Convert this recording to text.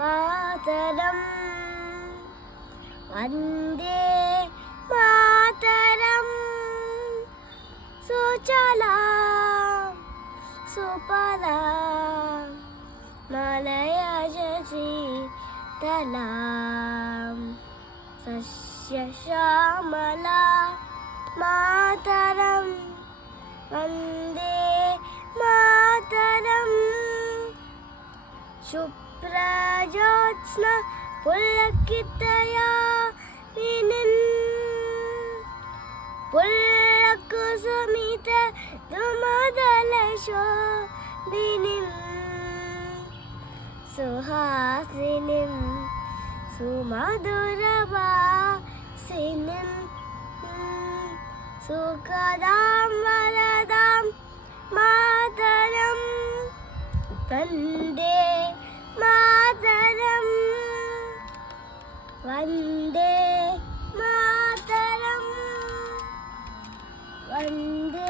Mataram Vande Mataram സുജലാം സുഫലാം മലയജ ശീതലാം സസ്യശ്യാമല Mataram Vande Mataram ശുഭ്രജ്യോത്സ്ന പുലകിതയാമിനീം പുലകുസുമിത ദ്രുമദലശോഭിനീം സുഹാസിനീം സുമധുരവാസിനീം സുഖദാം വരദാം Mataram Vande Mataram Vande Mataram Vande